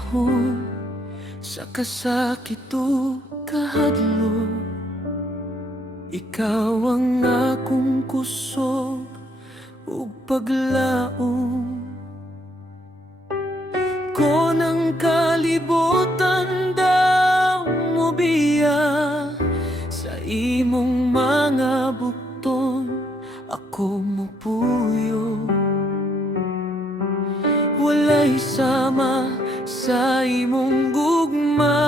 panahon sa kasakit o kahadlo. Ikaw ang akong kusog ug paglaom. Ko ng kalibutan daw mo biya, sa imong mga bukton ako mupuyo. Walay sama sa imong gugma,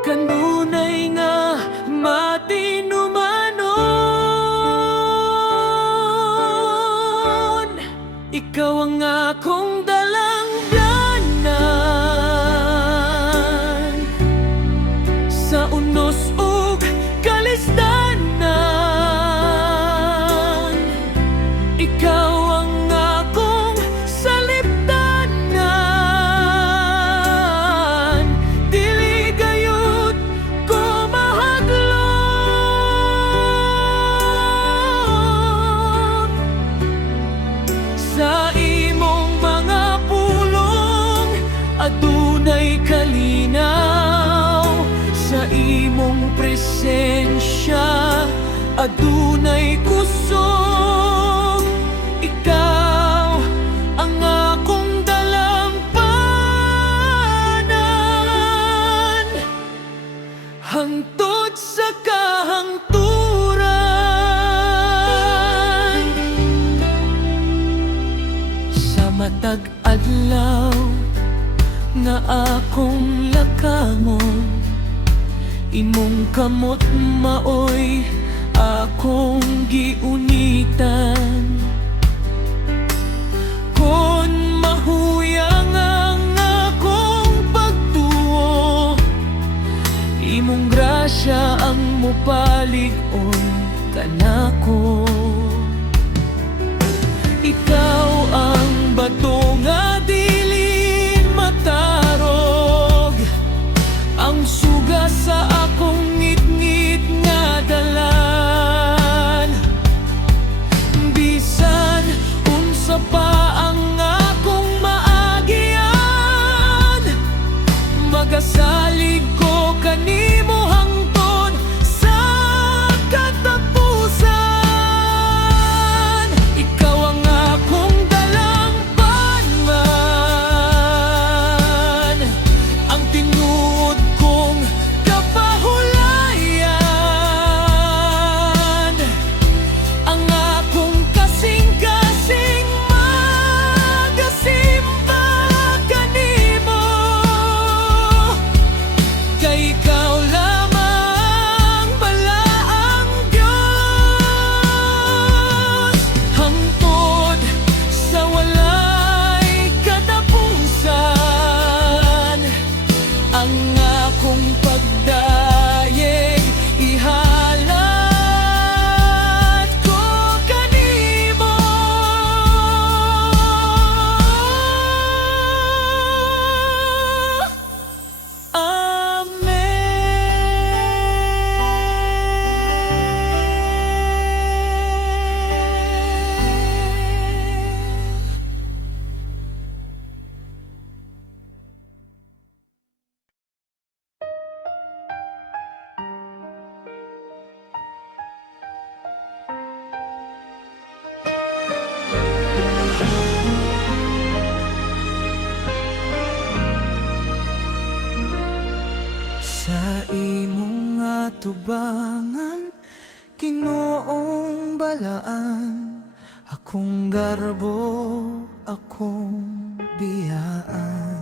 kanunay nga matinumanon. Ikaw ang akong dalangganan sa unos ug kalisdanan. Ikaw ang akong saliptanan, dili gayud ko mahadlok. Sa imong mga pulong adunay kalinaw, sa imong presensya adunay kusog. Ikaw ang akong dalampanan hangtod sa kahangturan. Sa matag adlaw nga akong lakamon, imong kamot maoy akong giunitan. Kon mahuyang ang akong pagtuo, imong grasya ang mupalig-on kanako. Ikaw ang bato nga dili matarog, ang suga sa akong ngit-ngit nga dalan. Bisan unsa pa ang akong maagian, magasalig ko kanimo hangtod sa katapusan. Ikaw ang akong dalangpanan, ang tinuod kong kapahulayan, ang akong kasing-kasing magasimba kanimo. Kay ikaw lamang bala ang Diyos, hangtod sa walay katapusan. Ang akong pagdayeg ihalat ko kanimo. Sa imong atubangan, Ginoong balaan, akong garbo, akong biyaan.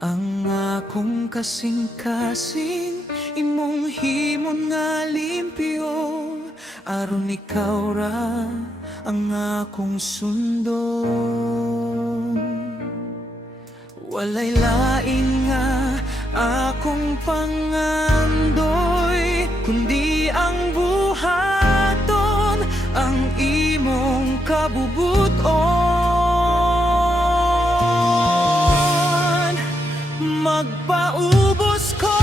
Ang akong kasing-kasing imong himon nga limpyo, aron ikaw ra ang akong sundon. Walay laing nga akong pangandoy, kundi ang buhaton ang imong kabubuton. Magpaubos ko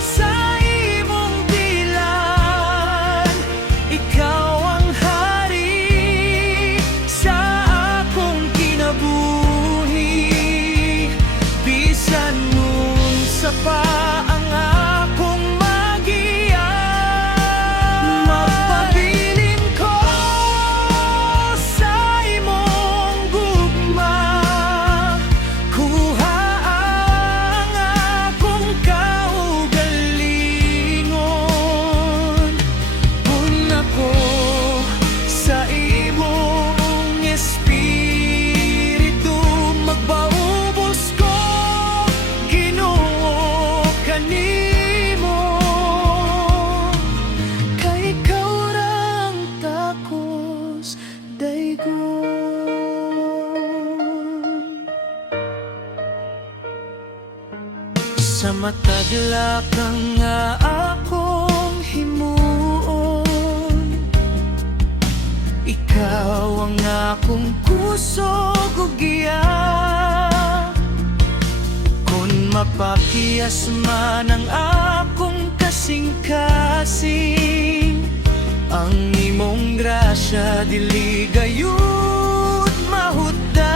sa imong bilan, ikaw ang hari sa Sa matagla ka nga akong himuon, ikaw ang akong kusog ug giya. Kung mapakiyas man ang akong kasing-kasing, ang imong grasya dili gayud mahutdan.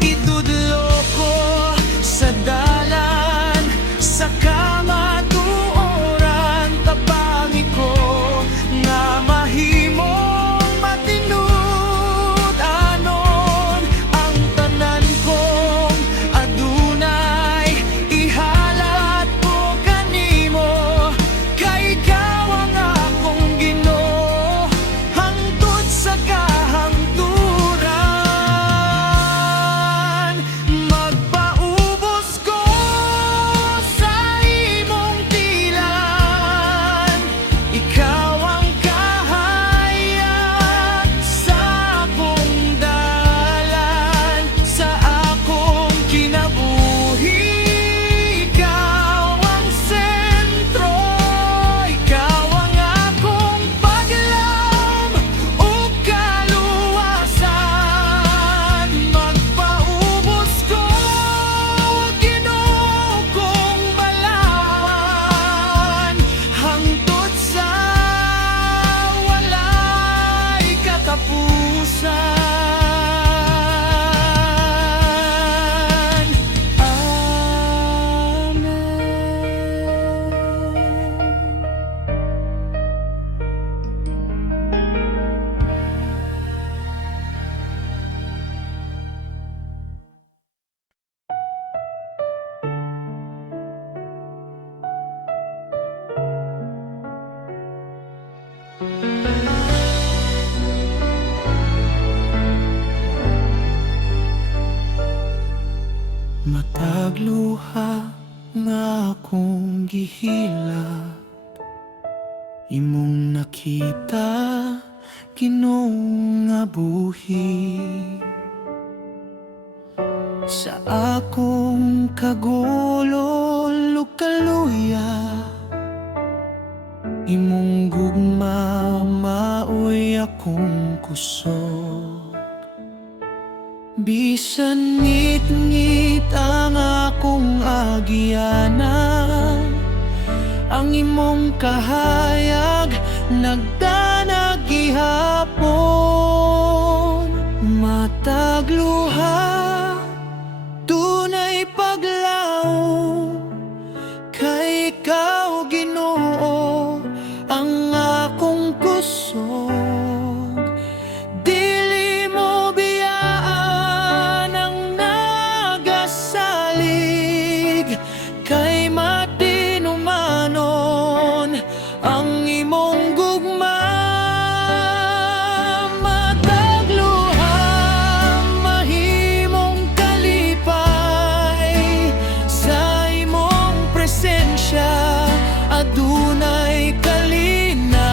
Itudlo ko sa dalan, sa kamatuoran, tabangi ko nga mahimong matinud-anon. Ang tanan kong adunay ihalat ko kanimo, kay ikaw ang akong Ginoo hangtod sa kahangturan. Magpaubos ko sa imong tilan, ikaw ang kahayag sa akong dalan, sa akong kinabuhi. Ikaw ang sentro, ikaw ang akong paglaom ug kaluwasan. Magpaubos ko, Ginoo kong balawan, hangtod sa walay katapusan. Matag luha nga akong gihilak, imong nakita Ginoo nga buhi. Sa akong kagulol ug kaluya, imong gugma maoy akong kusog. Bisan ngit-ngit ang akong agyanan, ang imong kahayag nagdanag gihapon. Matag luha, dunay paglaom, kay ikaw Ginoo ang akong kusog. Dili mo biyaan ang nagasalig, kay matinumanon ang imong gugma. Matag luha, mahimong kalipay, sa imong presensya adunay kalinaw.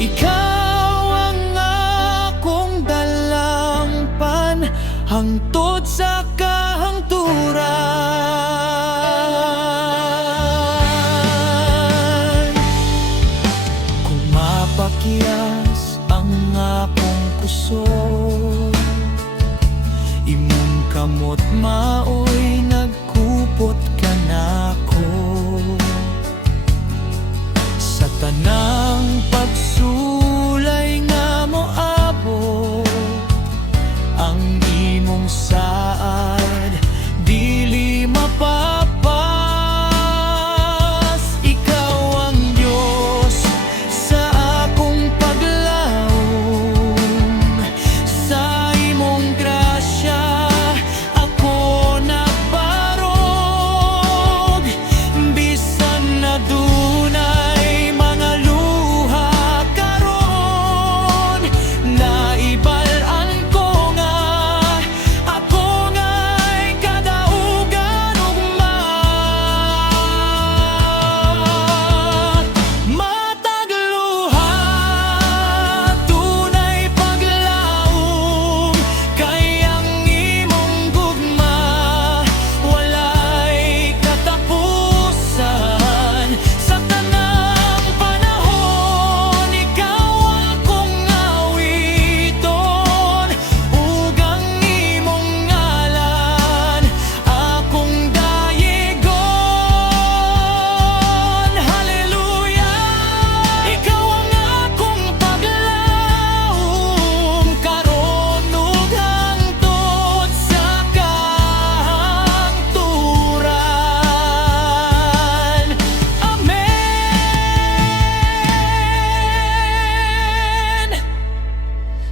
Ikaw ang akong dalampan hangtod sa kahangturan. Kung mapakyas ang akong kusog, imong kamot maoy nagkupot ka nako. Sa tanang pagsulay nga moabot, ang imong saad dili mapapas. Ikaw ang Diyos sa akong paglaom, sa imong grasya ako nagbarog. Bisan na dunay mga luha karon,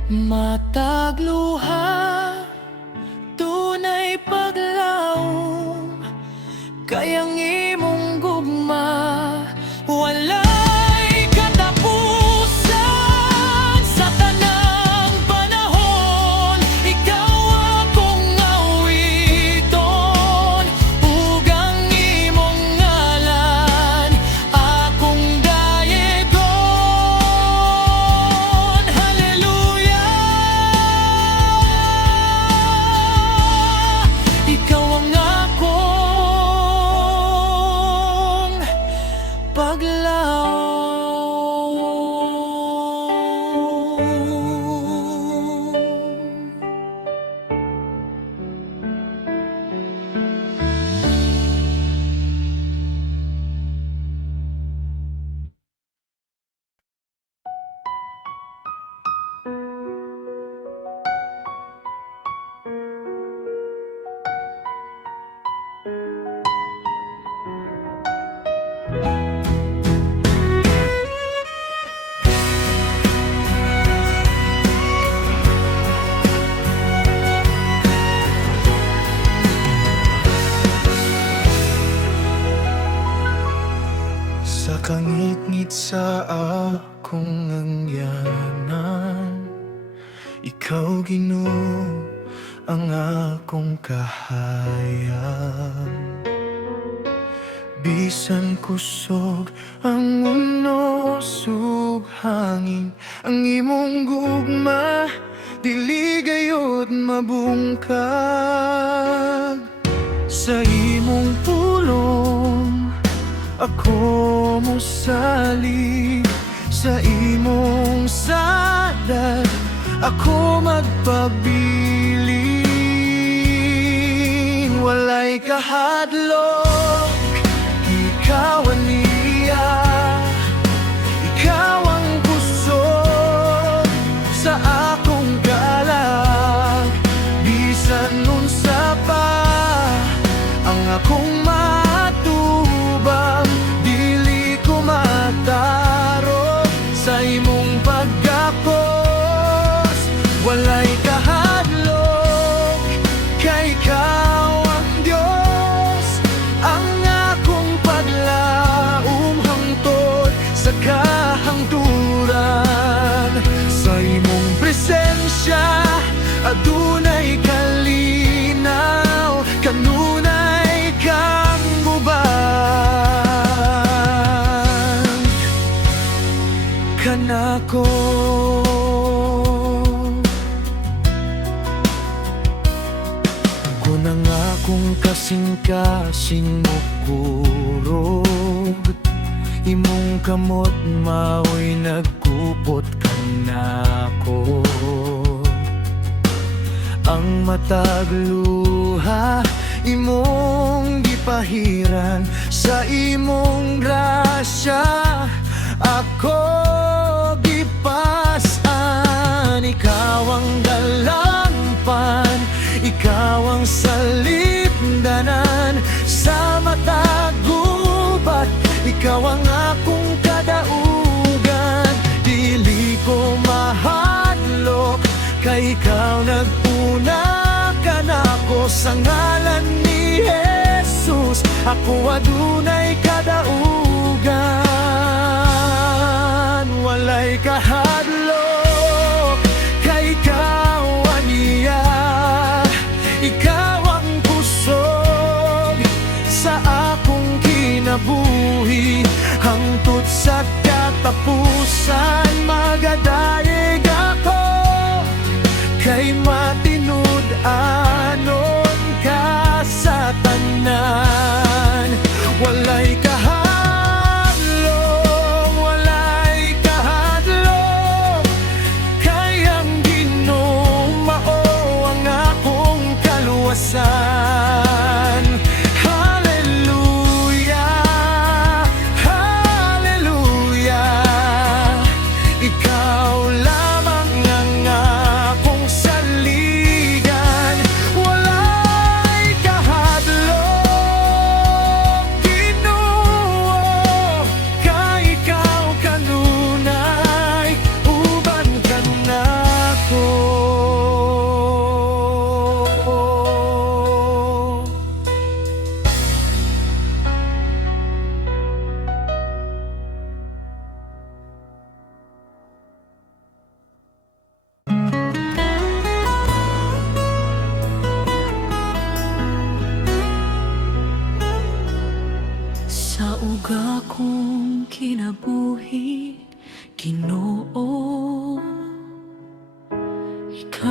Matag luha, tunay paglaom, kayang imong gugma, walay katapusan sa tanang panahon. Ikaw akong awiton, ug ang imong ngalan akong dayegon. Hallelujah! Ikaw ang akong paglaom. Sa kangit-ngit sa akong angyanan, ikaw Ginoo ang akong kahayag. Bisan kusog ang unos ug hangin, ang imong gugma dili gayud mabungkag. Sa imong pulong ako mosalig, sa imong sadat ako magpabilin. Walay kahadlok, ikaw aniya, ikaw ang kusog sa akong kalag. Bisan unsa pa ang akong matubang, dili ko matarog sa imong pagkapos. Walay kahadlok, kay ikaw ang Diyos, ang akong paglaom hangtod sa kahangturan. Sa imong presensya adunay kalinaw, kanunay kang guban kanako. Kunang akong kasing-kasing mukurog, imong kamot mao'y nagkupot kanako. Ang matag luha imong gipahiran, sa imong grasya ako gipas-an. Ikaw ang dalampan, ikaw ang salipdanan sa matagubat, ikaw ang akong kadaugan. Dili ko mahadlok, kay ikaw naguna ka nako. Sa ngalan ni Jesus ako adunay kadaugan. Walay kahadlok, kay ikaw aniya, ikaw ang kusog sa akong kinabuhi. Hangtod sa katapusan magadayeg ako, kay matinud-anon ka sa tanan. Walay kahadlok, walay kahadlok, kay ang Ginoo mao ang akong kaluwasan. Hallelujah, hallelujah, ikaw lamang ang akong salita. kinabuhi, Ginoo. Ikaw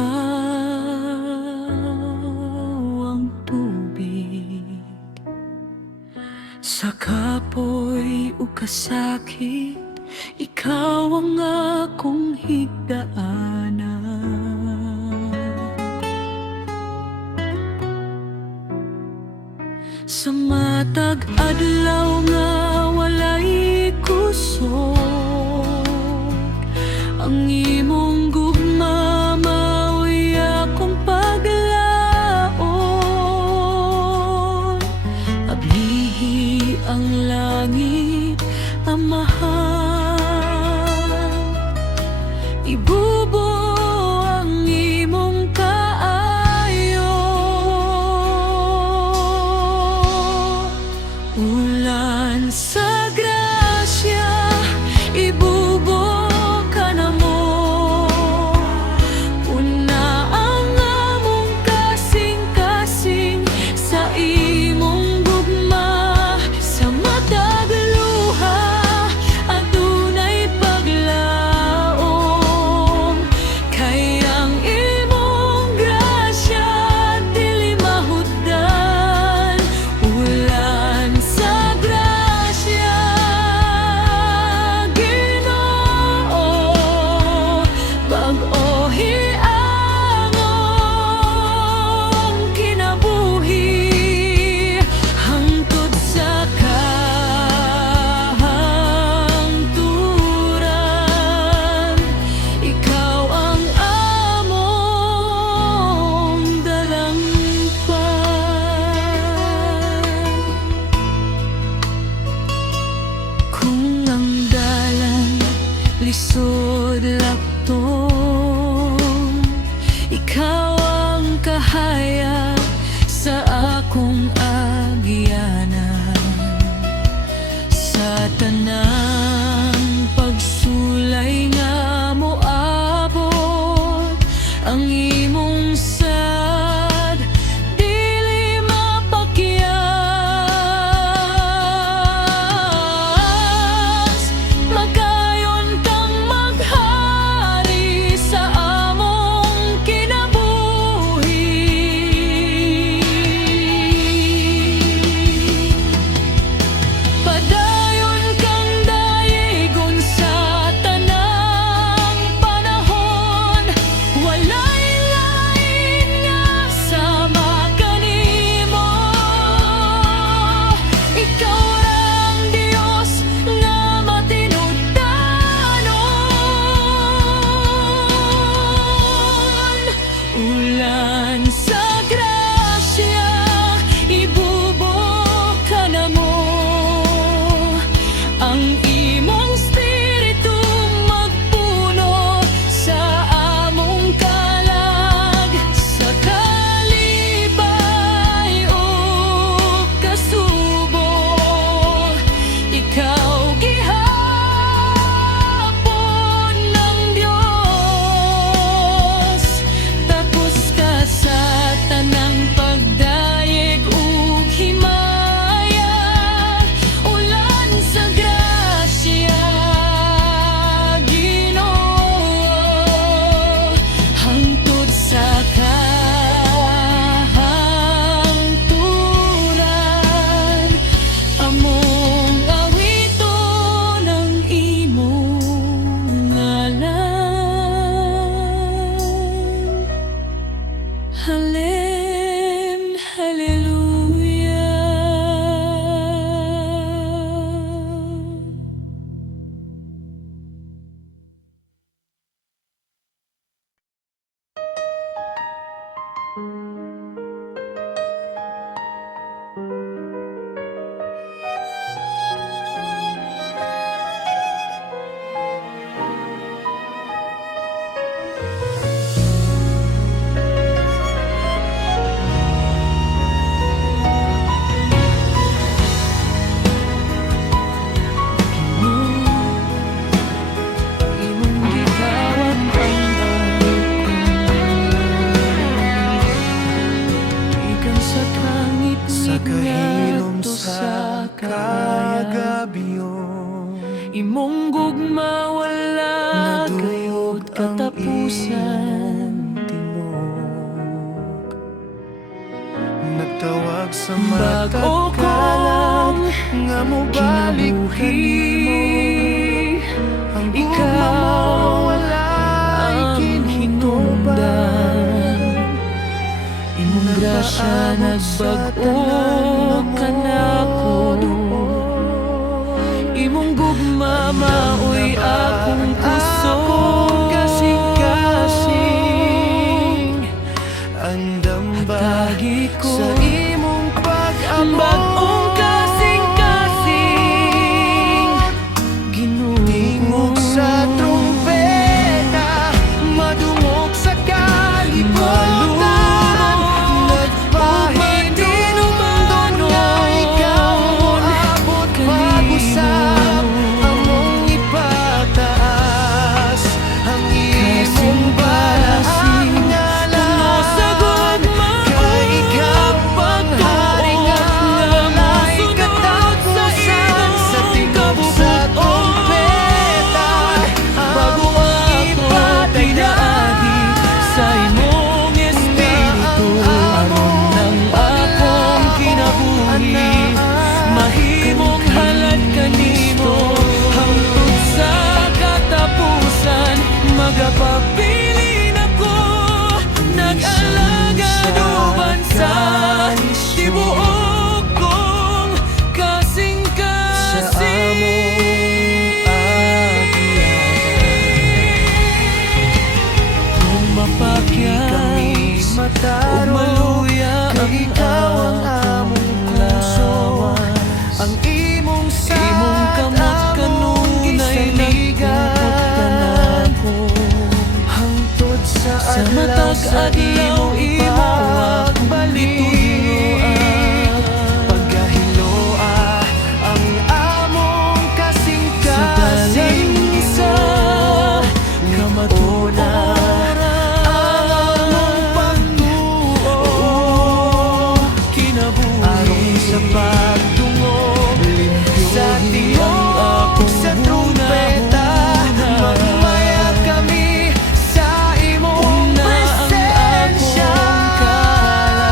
ang tubig sa kapoy o kasakit, ikaw ang akong higdaanan. Sa matag adlaw nga walay kusog, ang imong gugma mao'y akong paglaon. Ablihi ang langit, Amahan, ibubo ang imong kaayo. Ulan sa grasya, ibubo ka na mo. Una ang among kasing-kasing sa imong gugma. Sa matag luha adunay paglaom, kay ang imong grasya dili mahutdan. Ulan sa grasya, Ginoo, bag-o hiangong kinabuhi, hangtod sa kahangturan. Ikaw ang among dalangpan. Kung ang dalan lisod lapton, ikaw ang kahayag sa akong agyanan. Sa tanang pagsulay nga moabot, ang imong sad dili mapakyas. Magayon kang maghari sa among kinabuhi. Padayon kang dayigon sa tanang panahon. Walay lain nga sama kanimo. Ikaw ang Dios nga matinuddanon. Ulan sa grasya, ibubo ka na mo. Ang imong spiritu magpuno sa among kalag. Sa kalipay o kasubo, ikaw gihapon ng Diyos. Tapos ka sa tanang pagdayeg ug himaya. Ulan sa grasya, Ginoo, hangtod sa kahangturan. Among awiton ang imong ngalan. Halem, hallelujah. Imong gitawat ang katapusan timog. Nagtawag sa mata Bago ko kalag nga mo balik kanimo. Ang ikaw mawala ay kinhinungdan. Imong grasya nagbag-o ka na ko. Imong gugma maoy akong puso. Kasing-kasing andam ba Tagi ko sa imong pag-abot. bagong kasing-kasing Tingog sa trumpeta, madungog sa kalibutan. Nagpahinumdum nga ikaw moabot pag-usap. Among ipataas ang imong balaan nga lang. Kay ikaw ang hari nga walay katapusan. Sa tingog sa trumpeta, bago ako pinaagi sa imong espiritu. Aron ng akong kinabuhi, mahimong halad kanimo. Hangtod sa katapusan, magapabilin ako. Nag-alaga duman sa tibuok kong kasing-kasing. Kung mapakyas kami o mataro, maluya kay ikaw ang among puso. Ang imong imong kamot kanunay gisaligan. Hangtod sa sa adlaw matag sa adlaw imong imo pagbalik. Pagkahiloa ang among sa kasing-kasing sa kamatuoran ang among pagtuo. kinabuhi. Aron sa pagtungog sa tiyog sa trumpeta, magmaya kami sa imong Una ang presensya. akong kalan.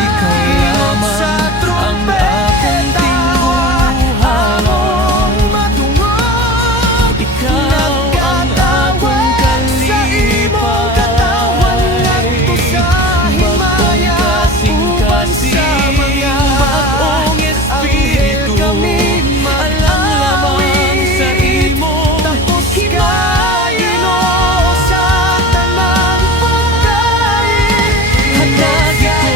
Ikaw lamang Sa ang trumpeta, akong among matungog. Ikaw ang akong Sa imong katawan ngadto sa himaya, uban sa mga bagong espiritu. anghel kami Alang lamang sa imong tapos kaino sa tanang pagkain. Hatagi ko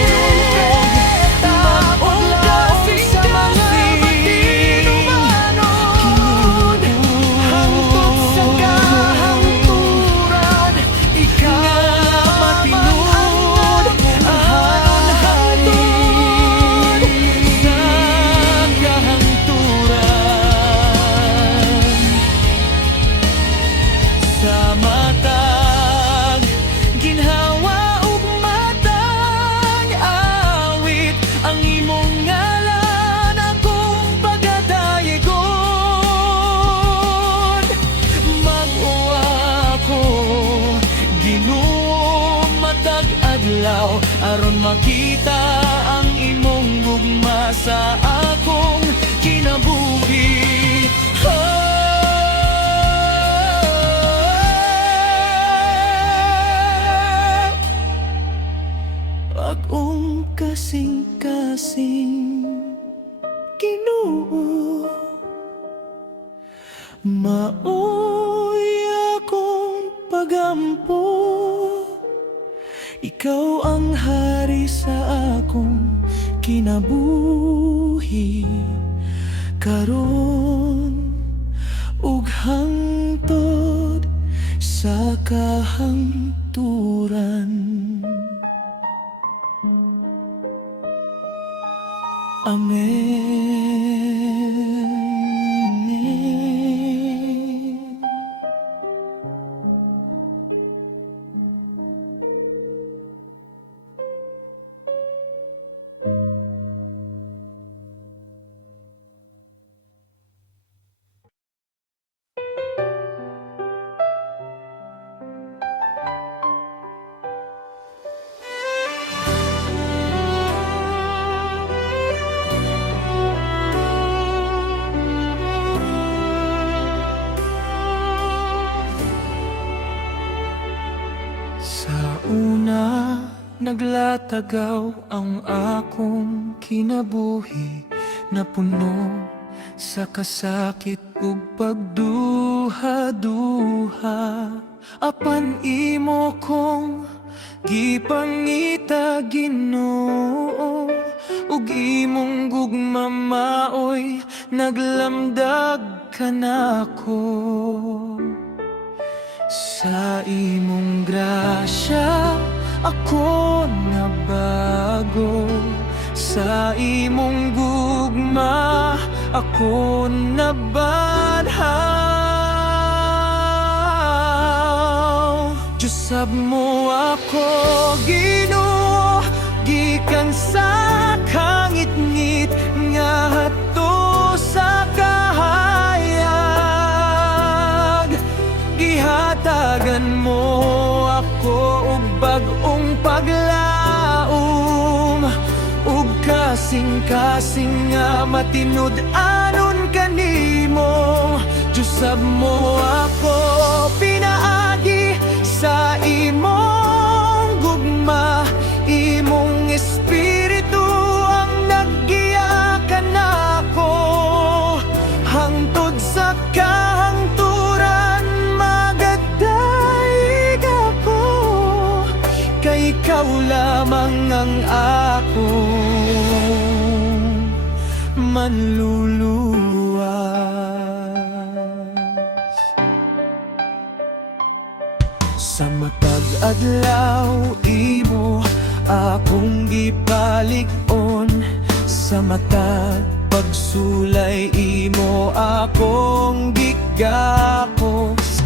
bagong kasing-kasing. Hangtod sa kahangturan, ikaw Matinud ahanon hangtod sa kahangturan. Sa matag ginhawa ug matag awit ang imong ngalan akong pagadayegon. Mag-uwa ako Ginoo matag adlaw aron makita ang imong gugma sa akong kinabuhi. Bagong kasing-kasing Ginoo, maoy akong pagampo. Ikaw ang hari sa akong kinabuhi, karon ug hangtod sa kahangturan. Amen. Sa una, naglatagaw ang akong kinabuhi na puno sa kasakit ug pagduha-duha. Apan imo kong gipangita, Ginoo, ug imong gugma maoy naglamdag kanako. Sa imong grasya ako nabago, sa imong gugma ako nabanhaw. Diyos sab mo ako, Ginoo, gikan sa kangit-ngit nga hadto sa kahayag. Gihatagan mo ako og bag-ong paglaom, ug kasing-kasing nga matinud-anon kanimo. Diyos sab mo ako pinaagi sa imong gugma, imong espiritu ang naggiya kanako. Hangtod sa kahangturan magadaig ako, kay ikaw lamang ang akong manluluwas. Sa matag adlaw imo akong gipalig-on, sa matag pagsulay imo akong gigapos.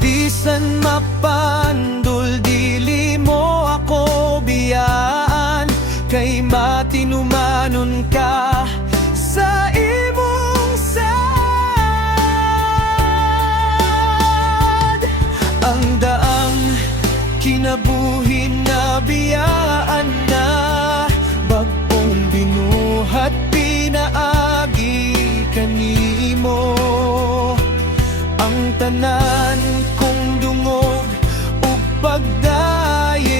Bisan mapandol dili mo ako biyaan, kay matinumanon ka sa imong sad. Ang daang kinabuhi na biyaan na, bag-ong binuhat pinaagi kanimo. Ang tanan kong dungog ug pagdayeg,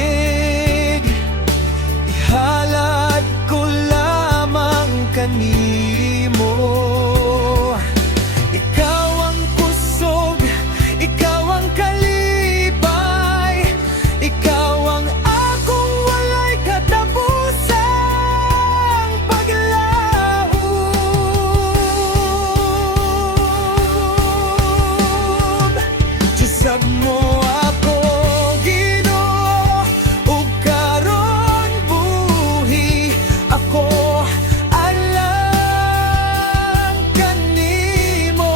ihalad ko lamang kanimo. Ikaw ang kusog, ikaw ang kalipay, ikaw ang akong walay katapusang paglaom. Diyos sab mo ako, Ginoo, ug karon buhi ako alang kanimo.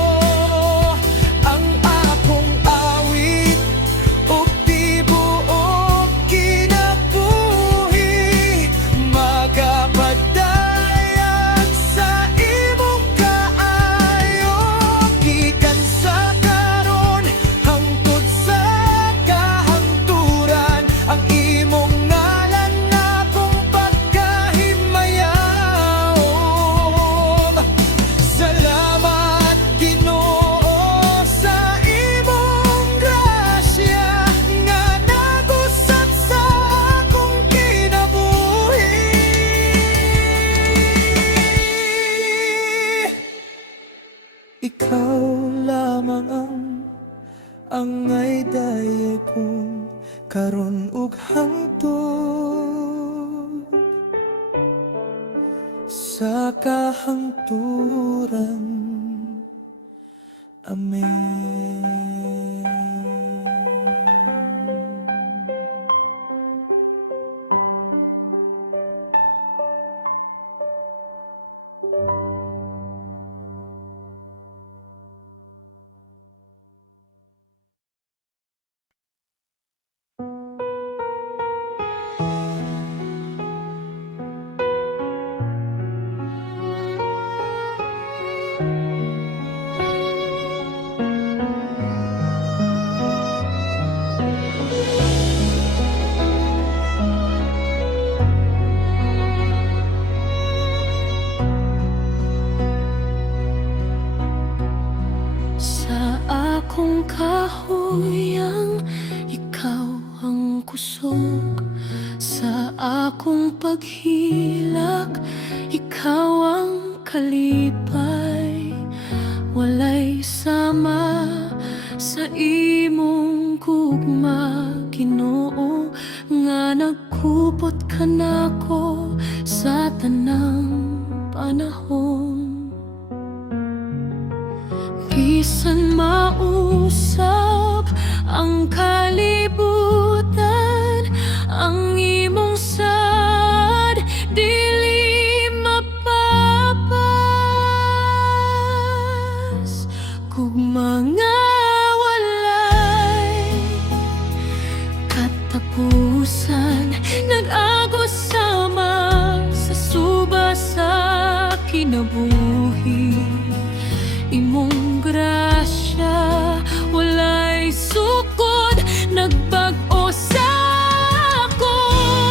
Ang akong awit ug tibuok kinabuhi magapadayag sa imong kaayo. Gikan sa karon hangtod sa kahangturan, ang imong ngalan akong pagkahimayaw. Salamat, Ginoo, sa imong grasya nga nagusat sa akong kinabuhi. Ikaw lamang ang angay dayeg kong karon ug hangtod sa kahangturan. Amen. akong paghilak, ikaw ang kalipay. Walay sama sa imong gugma, Ginoo, nga nagkupot ka nako sa tanang panahon. Bisan mausap ang kalibutan, ang imong sad dili mapapas. Kung mga walay katapusan, nag-agos sama sa suba sa kinabuhi. Imong grasya walay sukod, nagbag-o sa akong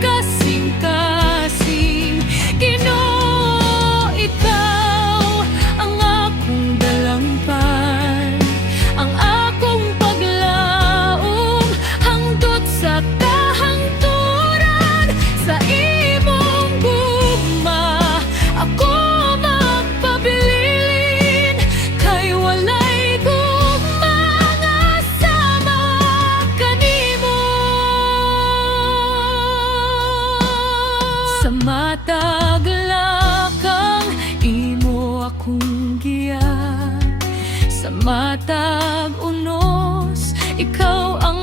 kasing-kasing. Ginoo, ikaw ang akong dalangpan, ang akong paglaom hangtod sa kahangturan. Sa imong gugma ako magpabilin, kay walay gugma nga sama kanimo. Sa matag lakang imo akong giyan, sa matag unos ikaw ang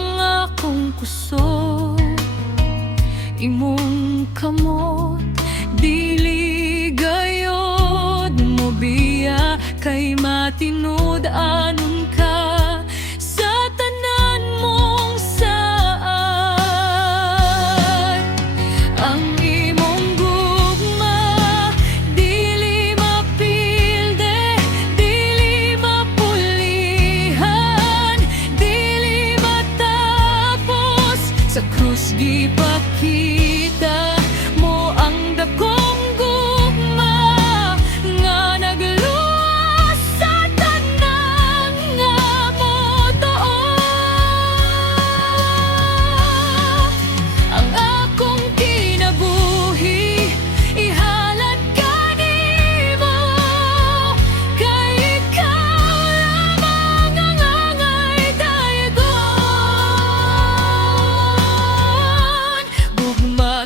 akong kusog. Imong kamot dili gayod mo biya, kay matinud anon ka sa tanan mong saan. Ang imong gugma dili mapilde, dili mapulihan, dili matapos. Sa krus gipakita mo ang dakong gugma nga nagluwas sa tanan nga motuon. Ang akong kinabuhi ihalad kanimo, kay ikaw lamang ang angay dayogon. Gugma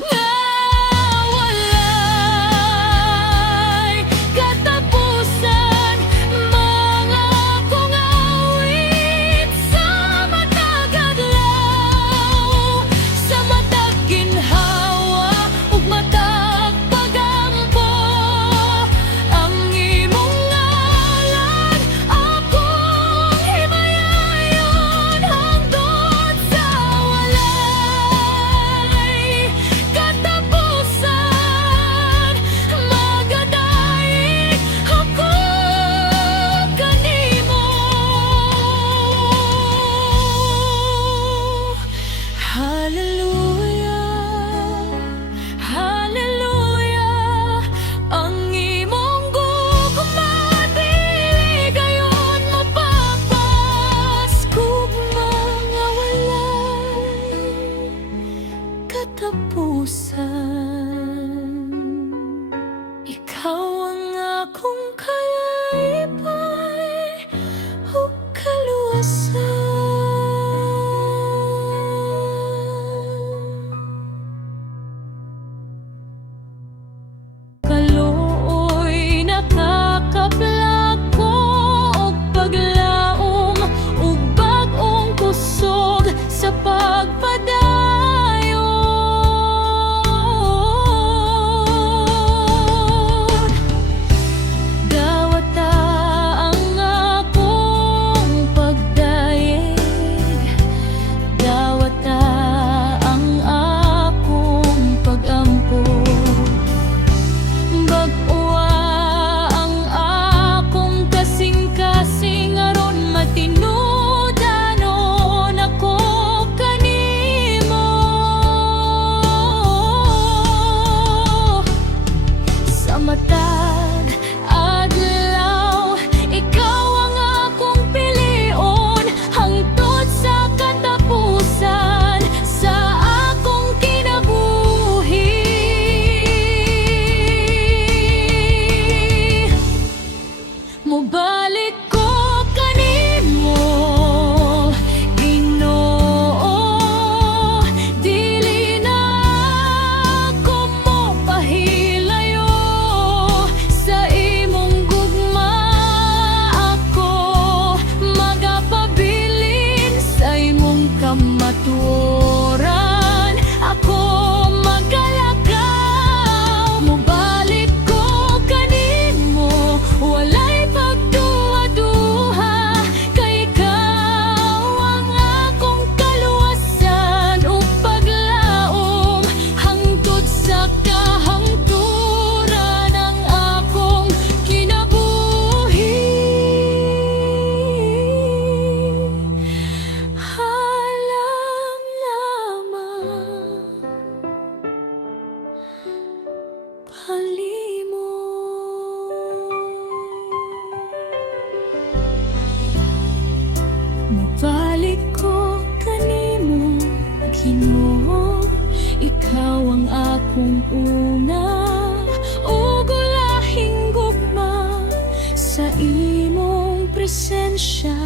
presensya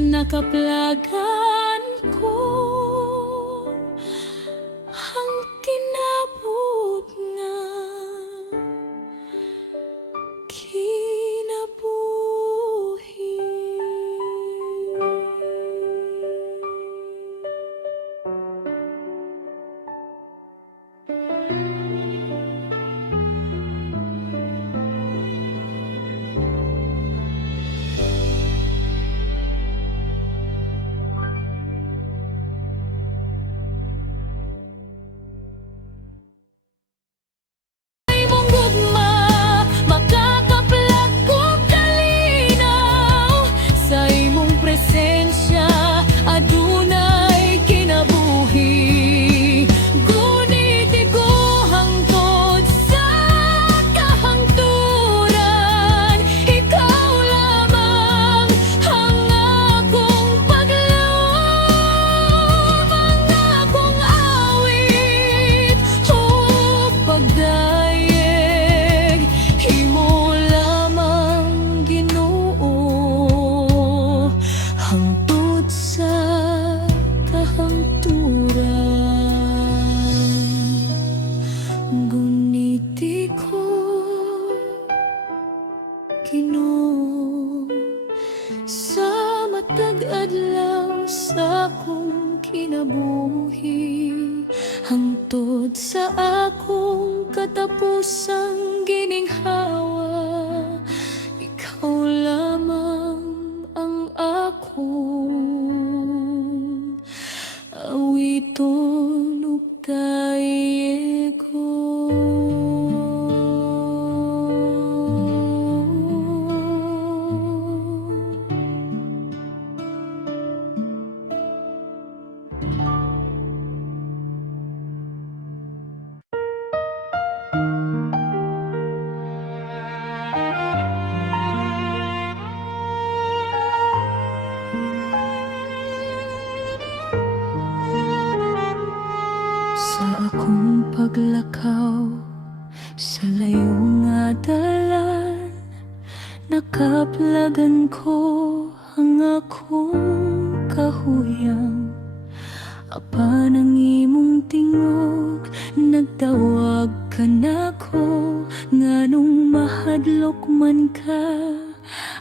nakaplagan ko. Ang tinabot nga kinabuhi. Imong gugma, makakaplag ko kalinaw. Sa imong presensya, adunay kinabuhi. Guniti ko hangtod sa kahangturan. Ikaw lamang ang akong paglaom, ang akong awit o pagdayeg. Imo lamang Ginoo, hangtod sa kahangturan. Guniti ko, Ginoo, sa matag adlaw sa akong kinabuhi, hangtod sa akong katapusang gininghawa. Ikaw lamang ang akong awiton ug dayego. Sa akong paglakaw sa layo nga dalan, nakaplagan ko ang akong kahuyang. Apan ang imong tingog, nagtawag ka nako, nganong mahadlok man ka,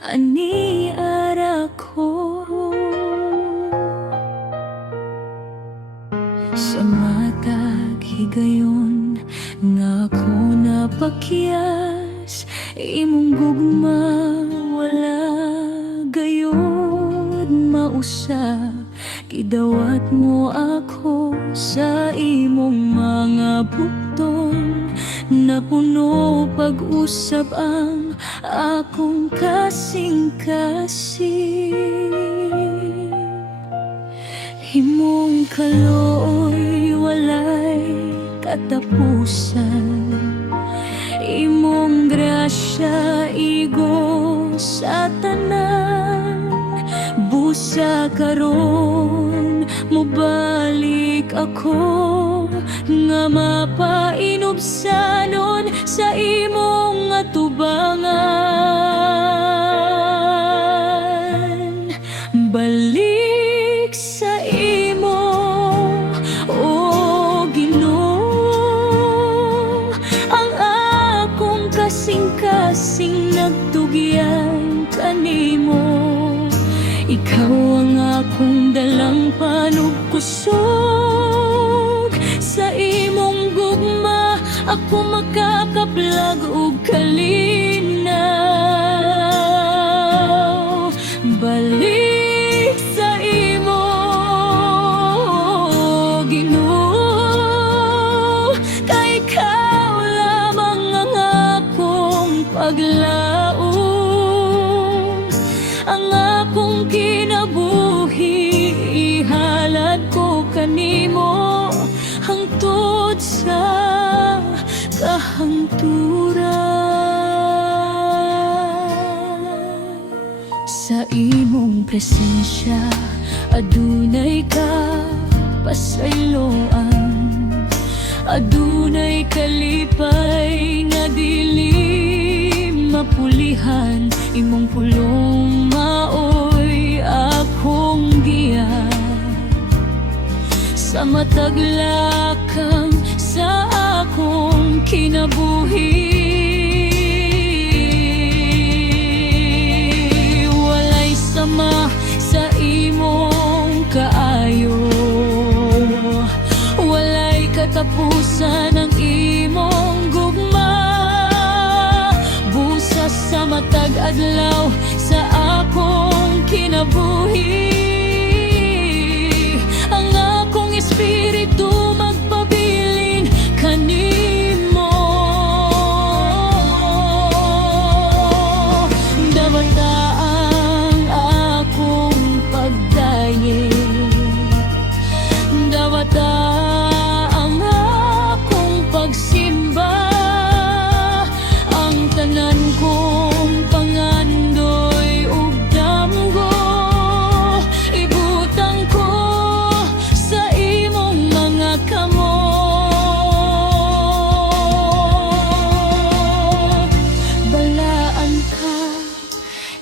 ani ara ko. Sa matag higayon nga ako napakyas, imong gugma wala gayud mausa. Gidawat mo ako sa imong mga bukton, napuno pag-usab ang akong kasing-kasing. Imong kalooy walay katapusan, imong grasya igo sa tanan. Busa karon mobalik ako, nga mapainubsanon sa imong atubangan. Balik sa imo, o Ginoo, ang akong kasing-kasing nagtugyan kanimo. Ikaw ang akong dalang panugkusog, sa imong gugma ako makakaplag ug kalinaw. Balik sa imo, Ginoo, kay ikaw lamang ang akong paglaom, ang akong kinabuhi. Ihalad ko kanimo hangtod sa kahangturan. Sa imong presensya adunay ka pasayloan, adunay kalipay nga dili mapulihan. Imong pulong maoy sa matag lakang sa akong kinabuhi. Walay sama sa imong kaayo, walay katapusan ang imong gugma. Busa sa matag adlaw sa akong kinabuhi, ang akong espiritu magpabilin kanimo. Dawata ang akong pagdaye, dawata ang akong pagsimba, ang tanan kong pangandoy ug damgo ibutang ko sa imong mga kamot. Balaan ka,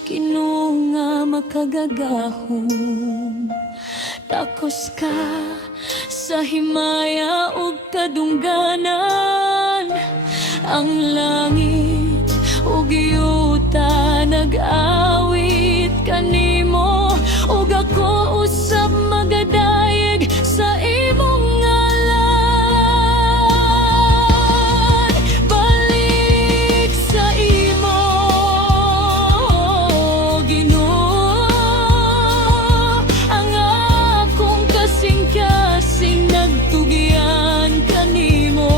Ginoo nga makagagahom. Takos ka sa himaya ug kadungganan, ang langit ug yuta nag-awit kanimo, ug ako usab magadayeg sa imong ngalan. Balik sa imo, Ginoo, ang akong kasing-kasing nagtugyan kanimo.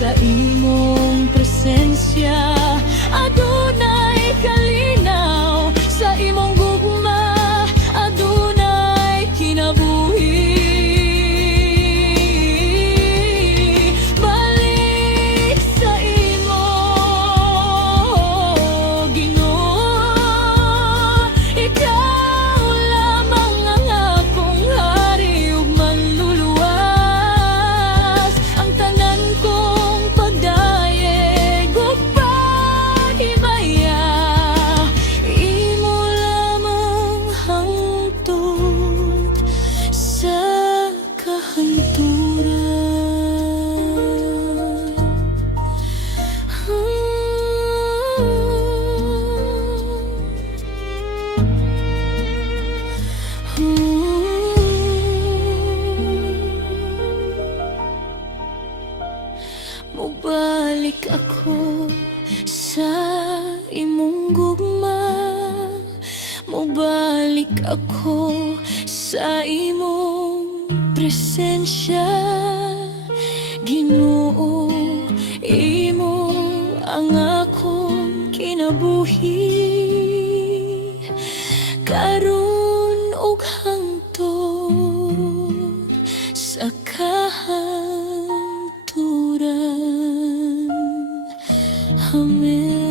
Sa imong presensya adunay kalinaw, sa imong gugma adunay kinabuhi. Balik sa imo, Ginoo, ikaw lamang ang akong hari ug manluluwas. Ang tanan kong pagdayeg ug paghimaya, imo lamang hangtod sa kahanturan. Mubalik ako sa imong gugma, mubalik ako sa imong presensya. Ginoo, imo ang akong kinabuhi, karon ug hangtod sa kahanturan. Amen.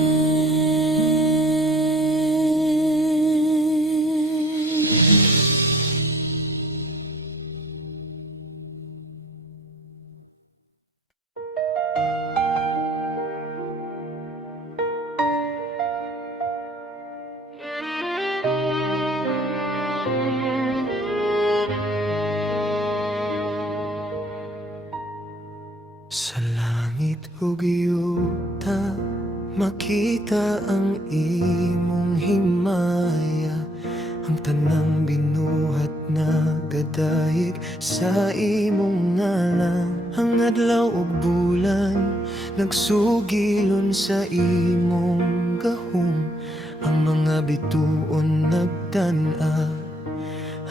Sa langit ug yuta makita ang imong himaya, ang tanang binuhat na gadayeg sa imong ngalan. Ang adlaw ug bulan nagsugilon sa imong gahom, ang mga bituon nagtan-a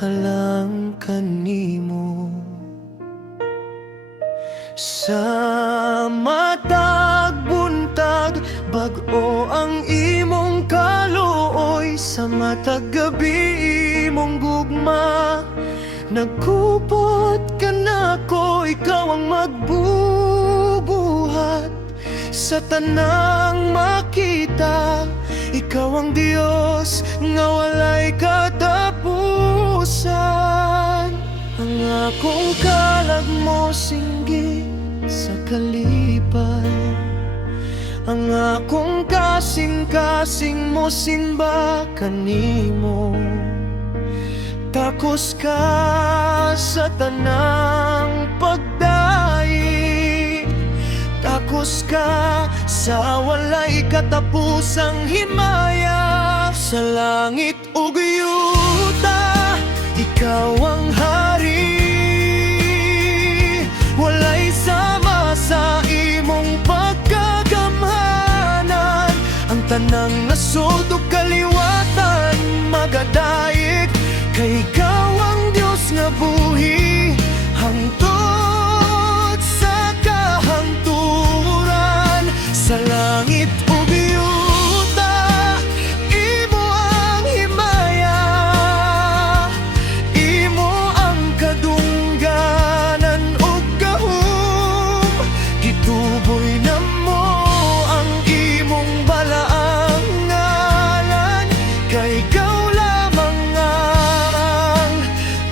halang kanimo. Sa matag buntag bag-o ang imong kaluoy, sa matag gabi imong gugma nagkupot ka nako. Ikaw ang magbubuhat sa tanang makita, ikaw ang Diyos nga walay katapusan. Ang akong kalag mo singgit sa kalipay, ang akong kasing-kasing mo simba kanimo. Takos ka sa tanang pagdaig. Takos ka sa walay katapusang himaya. Sa langit ug yuta, ikaw ang hari. Walay sama sa imong pagkagamhanan. Ang tanang nasod ug kaliwatan magadaig, kay ikaw ang Dios nga buhi. Hangtod sa kahangturan, sa langit ug yuta, imo ang himaya. Imo ang kadungganan ug gahom. Gituboy na mo ang imong balaang ngalan, kay ikaw lamang ang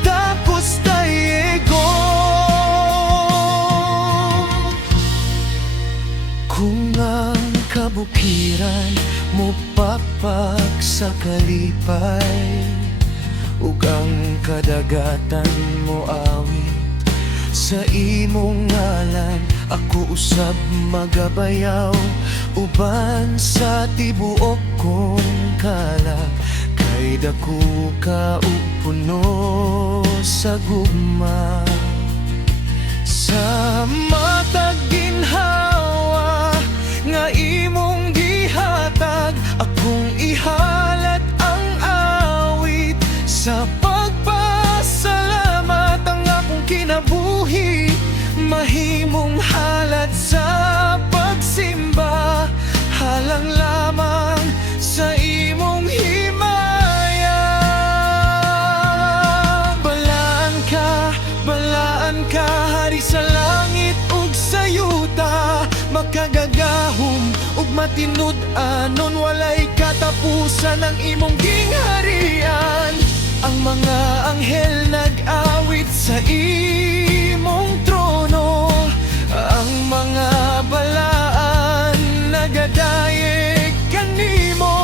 tapos tayego. Kung ang kabukiran mo papak sa kalipay, ug ang kadagatan mo awit sa imong ngalan, ako usab magabayaw. Uban sa tibuok kong kalak, kay dako ka ug puno sa gugma. Sa matag ginhawa nga imong gihatag, akong ihalat ang awit. Sa pagpasalamat ang akong kinabuhi, mahimong halat sa pagsimba. Halang lamang sa imong himaya. Balaan ka, hari sa langit ug sa yuta. Makagagahom ug matinud-anon, walay katapusan ang imong gingharian. Ang mga anghel nag-awit sa imong trono. Ang mga balaan nagadayeg kanimo.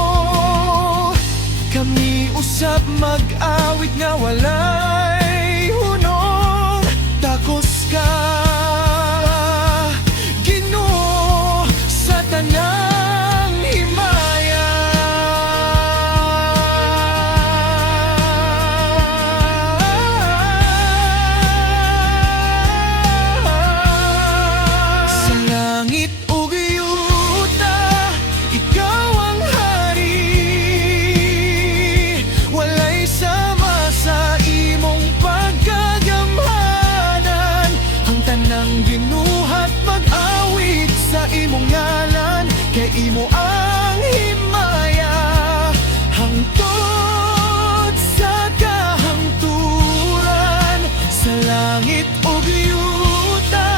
Kami usab mag-awit nga walay hunong. Takos ka, Ginoo, sa tanang himaya. Sa langit ug yuta, ikaw ang hari. Walay sama sa imong pagkagamhanan. Ang tanang binuhat mag-awit sa imong ngalan, kay imo ang himaya. Hangtod sa kahangturan, sa langit ug yuta,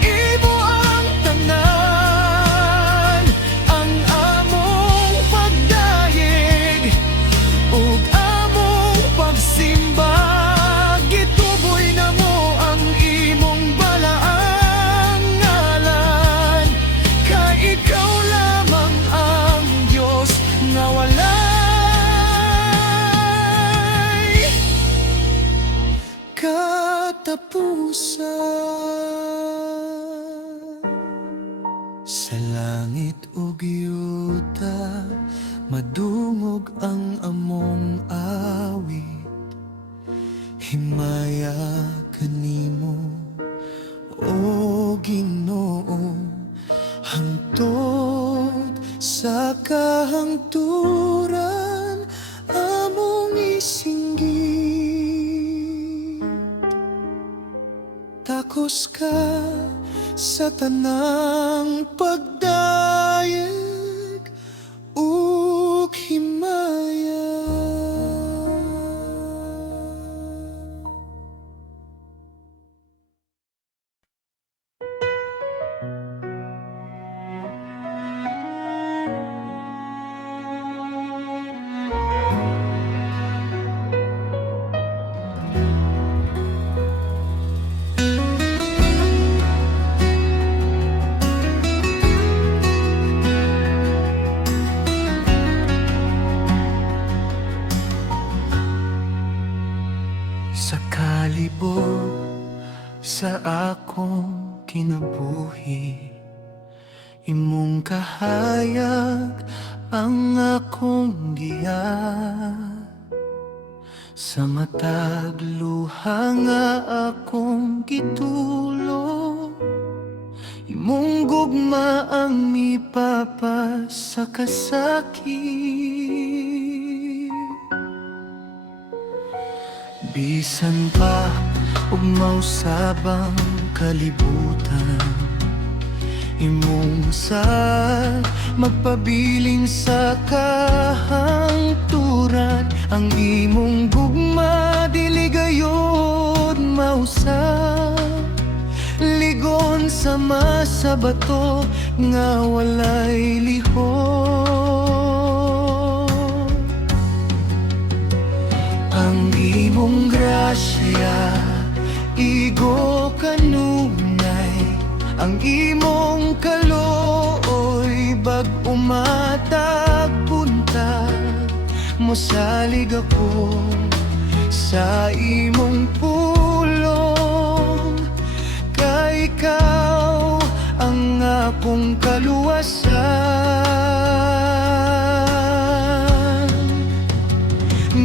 imo ang tanan. Ang among pagdayeg ug among pagsimba, gituboy na mo ang imong balaang ngalan, kay ikaw lamang ang Diyos nga walay katapusan. Sa langit ug yuta, madungog ang among awit. Himaya kanimo, o Ginoo. Hangtod sa kahangturan, among isinggit. Takos ka sa tanang pagdayeg ug himaya. palibot sa akong kinabuhi, imong kahayag ang akong giya. Sa matag luha nga akong gitulo, imong gugma ang mipapas sa kasakit. Bisan pa ug mausabang kalibutan, imong sad magpabilin sa kahangturan. Ang imong gugma dili gayud mausab, ligon sama sa bato nga walay lihok. Ang imong grasya igo kanunay, ang imong kalooy bag umatag buntag. Mosalig ako sa imong pulong, kay ikaw ang akong kaluwasan.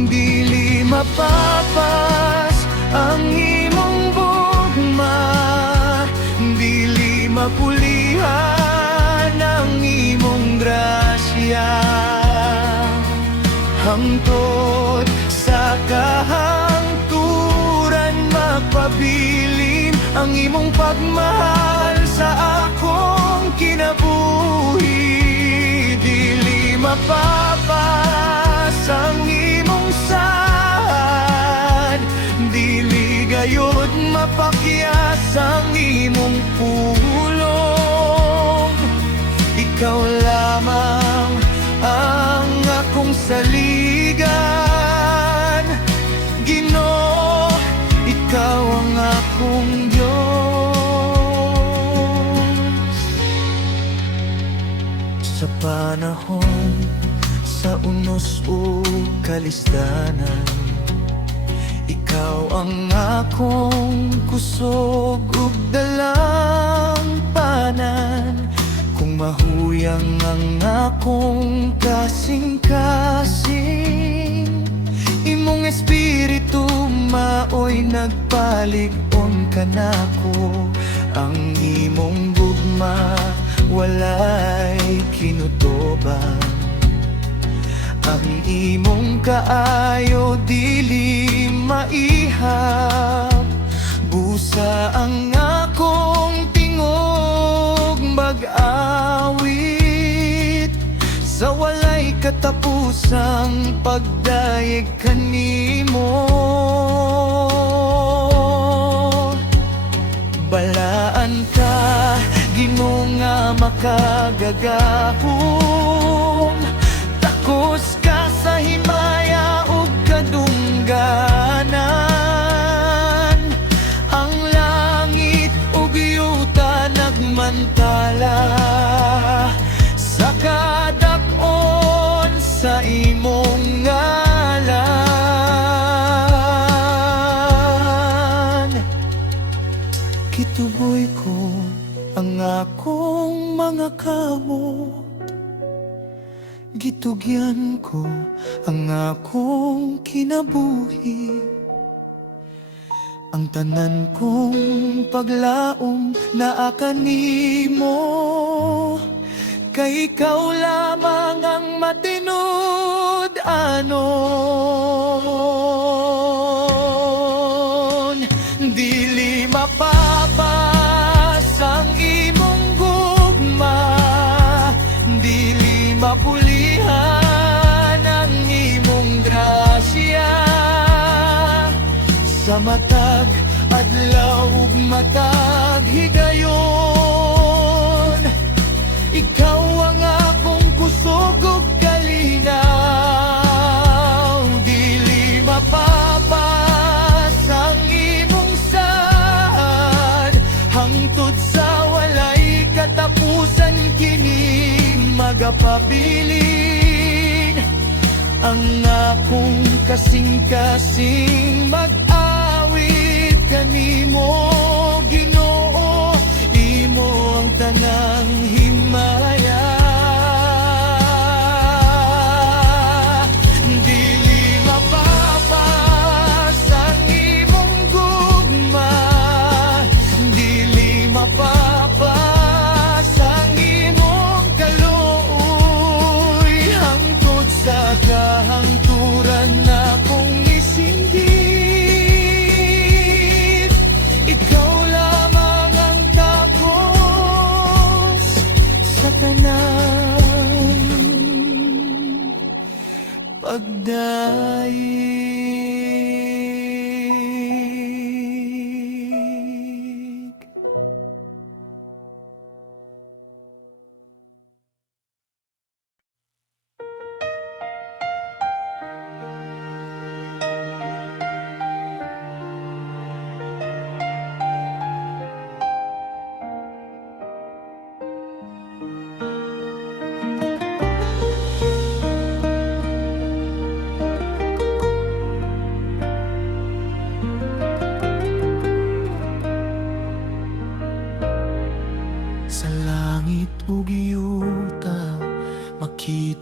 Dili mapapas ang imong bugma, dili mapulihan ang imong grasya. Hangtod sa kahangturan magpabilin ang imong pagmahal sa akong kinabuhi. Dili mapapas ang imong sahad, dili gayud mapakyas ang imong pulong. Ikaw lamang ang akong saligan, Ginoo, ikaw ang akong Diyos. Sa panahon sa unos o kalistanan, ikaw ang akong kusog ug dalampanan. Kung mahuyang ang akong kasing-kasing, imong espiritu maoy nagpalig-on kanako. Ang imong gugma walay kinutoban, ang imong kaayo dili maihap. Busa ang akong tingog mag-awit, sa walay katapusang pagdayeg kanimo. Balaan ka, Ginoo nga makagagahom. Takos ka sa himaya ug kadungganan, ang langit ug yuta nagmantala sa kadak-on sa imong ngalan. Kituboy ko ang akong mga kamot, gitugyan ko ang akong kinabuhi. Ang tanan kong paglaom naa kanimo, kay ikaw lamang ang matinud-anon. Dili mapapas ang imong gugma, dili mapulihan ang imong grasya. Sa matag adlaw ug matag higayon, ikaw ang akong kusog ug kalinaw. Dili mapapas ang imong sahad, hangtod sa walay katapusan kini magapabilin. Ang akong kasing-kasing mag-awit,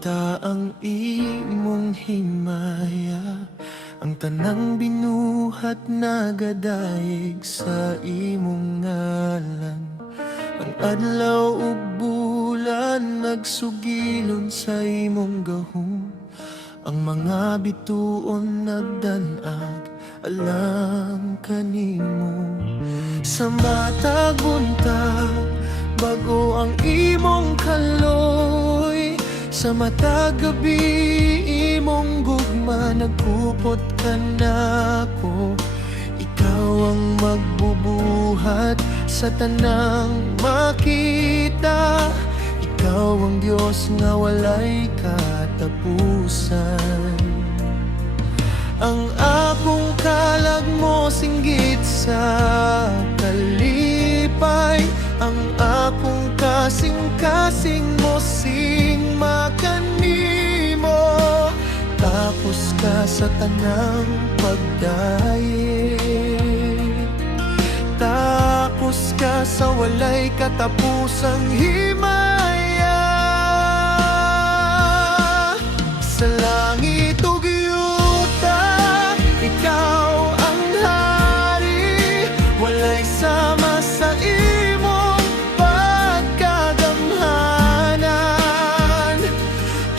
ta ang imong himaya, ang tanang binuhat nagadayeg sa imong ngalan. Ang adlaw ug bulan nagsugilon sa imong gahom, ang mga bituon nagdanag alang kanimo. Sa matag buntag bago ang imong kaloy, sa matag gabi imong gugma nagkupot ka nako. Ikaw ang magbubuhat sa tanang makita, ikaw ang Diyos nga walay katapusan. Ang akong kalag mo singgit sa kalipay, ang akong kasing-kasing mo sing makanimo. Tapos ka sa tanang pagdayeg, tapos ka sa walay katapusang himaya. Sa langit ug yuta, ikaw ang hari, walay sama sa imong pagkagamhanan.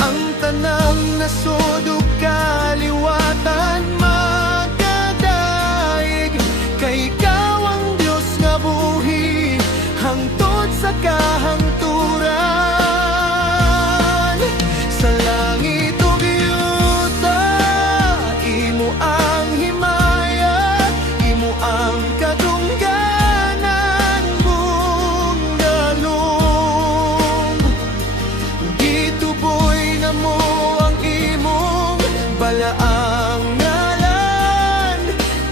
Ang tanang nasod ug kaliwatan magkadaig, kay ikaw ang Diyos nga buhi hangtod sa kahangturan. Sa langit ug yuta, imo ang himaya, imo ang kadungganan mong dalong. Gituboy na mo ang imong balaang ngalan,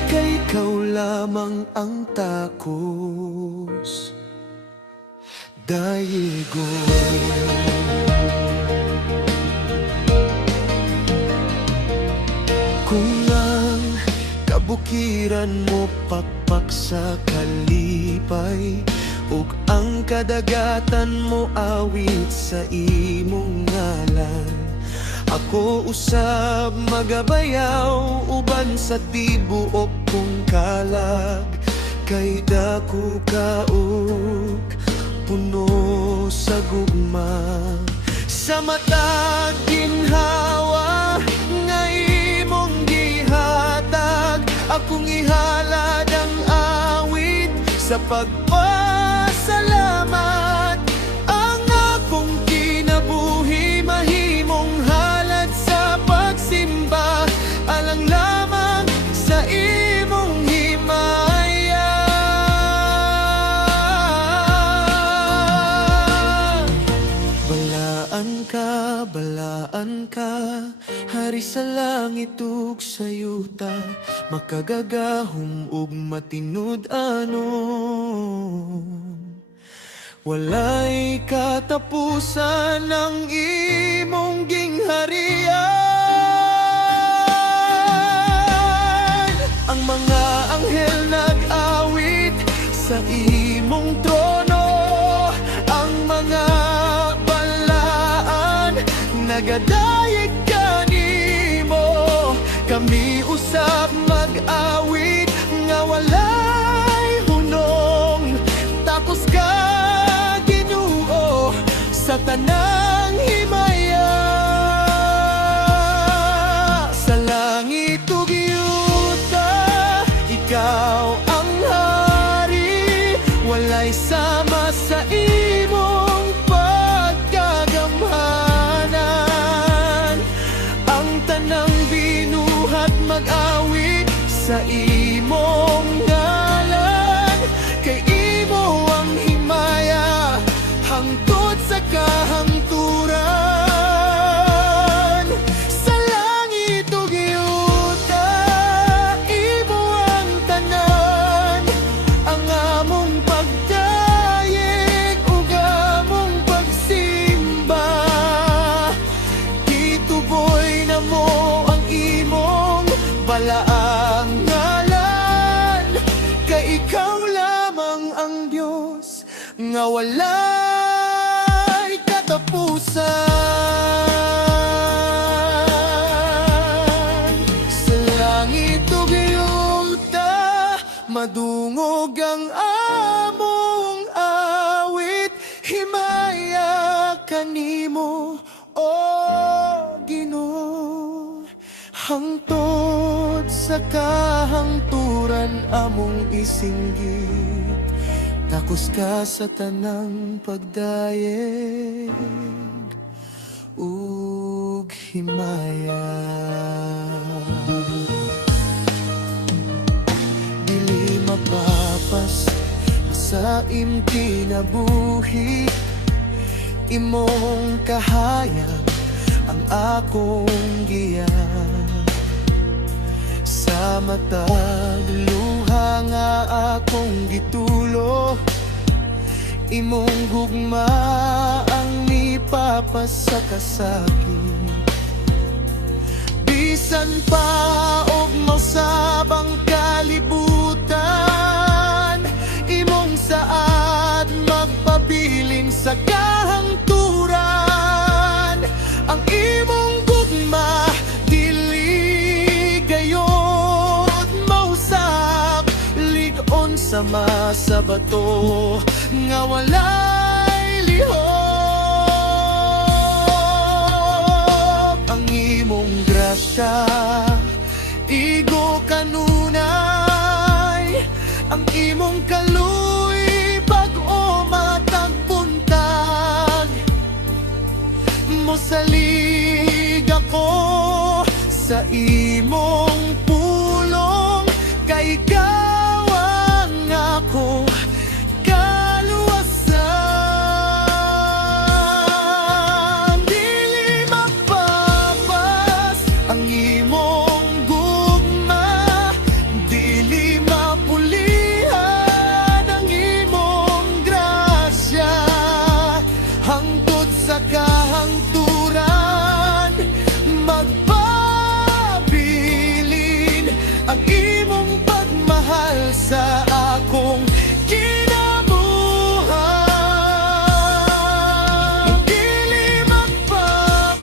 kay ikaw lamang ang takos dayigon. Kung ang kabukiran mo pakpak sa kalipay, ug ang kadagatan mo awit sa imong ngalan, ako usab magabayaw uban sa tibuok kong kalag, kay dako ka ug puno sa gugma. Sa matag ginhawa nga imong gihatag, akong ihalad ang awit sa pagpasalamat. Ang akong kinabuhi mahimong halad sa pagsimba, alang lamang sa imong himaya. Balaan ka, hari sa langit ug sa yuta, makagagahom ug matinud-anon. Walay katapusan ang imong gingharian. Ang mga anghel nag-awit sa imong trono, ang mga balaan nagadayeg kanimo. Kami usab mag-awit nga walay hunong, tapos ka Ginoo sa tanang himaya. Sa langit ug yuta, ikaw ang hari, walay sama sa imong pagkagamhanan. Ang tanang binuhat mag-awit sa imong ngalan, kay imo ang himaya hangtod sa kahangturan. Sa langit ug yuta, imo ang tanan, ang among pagdayeg ug among pagsimba. Gituboy na mo ang imong balaang ngalan, kay ikaw lamang ang Diyos nga walay katapusan. madungog ang among awit. Himaya kanimo, o Ginoo, hangtod sa kahangturan among isinggit. Takos ka sa tanang pagdayeg ug himaya. Dili mapapas sa impi na buhi, imong kahayag ang akong giya. Sa matag luha nga akong gitulo, imong gugma ang nipapas sa kasakit. Bisan pa og mausabang kalibutan, imong saad magpabiling sa kahangturan. Ang imong gugma dili gayod mausap, ligon sama sa bato nga walay lihok. Ang imong grasya igo kanunay, ang imong kaluy pag-o matag buntag. Mosalig ako sa imong pulong, kay ikaw ang ako kaluwasan. Dili mapapas ang imong gugma, dili mapulihan ang imong grasya. Hangtod sa kahangturan magpabilin ang imong pagmahal sa akong kinabuhan. Dili magpa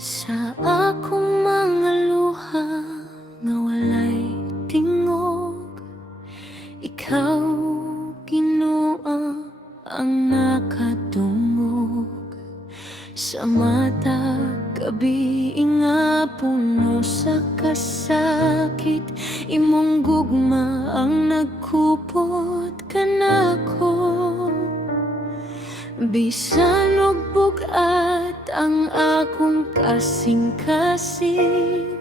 Sa akong mga luha nga walay tingog, ikaw Ginoo ang nakatungog. Sa mata gabi nga puno sa kasakit, imong gugma ang nagkupot kanako. Bisan og bugat ang akong kasing-kasing,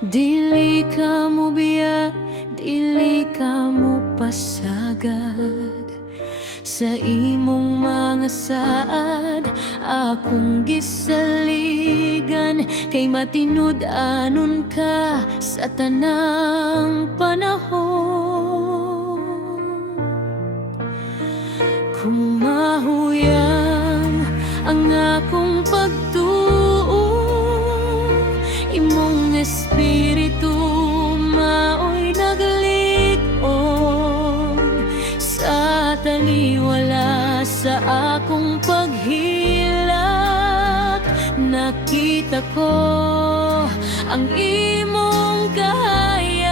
dili ka mo biya, dili ka mo pasagad. Sa imong mga saad akong gisaligan, kay matinud-anon ka sa tanang panahon. Kung mahuyang ang akong pagtuo, imong espiritu maoy naglig-on sa taliwala sa akong paghilak. Nakita ko ang imong kahayag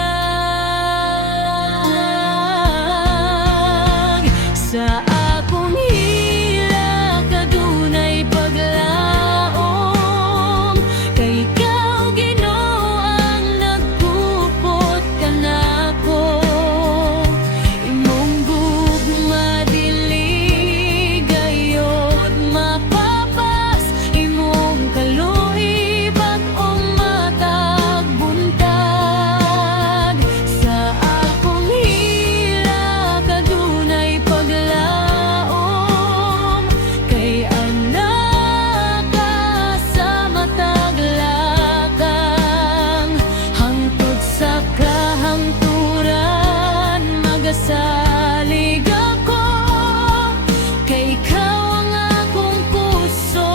sa akong hilak. Adunay paglaom, kay ikaw Ginoo ang nagkupot kanako. Imong gugma dili gayod mapapas, imong kaluhi bag-ong matag buntag. Sa akong hilak adunay paglaom, kay anak ka sa matag lakang. Hangtod sa kahangturan magasalig ako, kay ikaw ang akong kusog.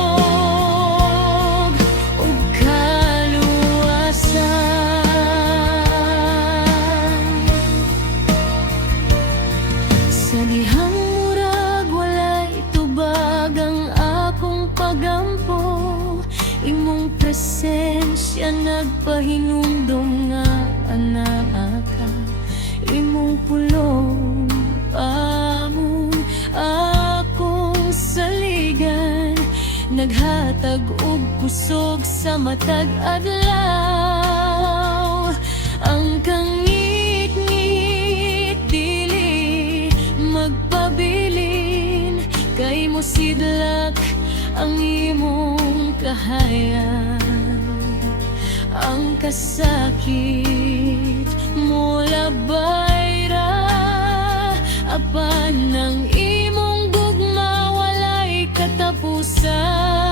imong presensya nagpahinumdom nga anak ka. Imong pulong among akong saligan, naghatag og kusog sa matag adlaw. Ang kangit-ngit dili magpabilin, kay mosidlak ang imong kahayan. Ang kasakit mo labay ra, apan ng imong gugma walay katapusan.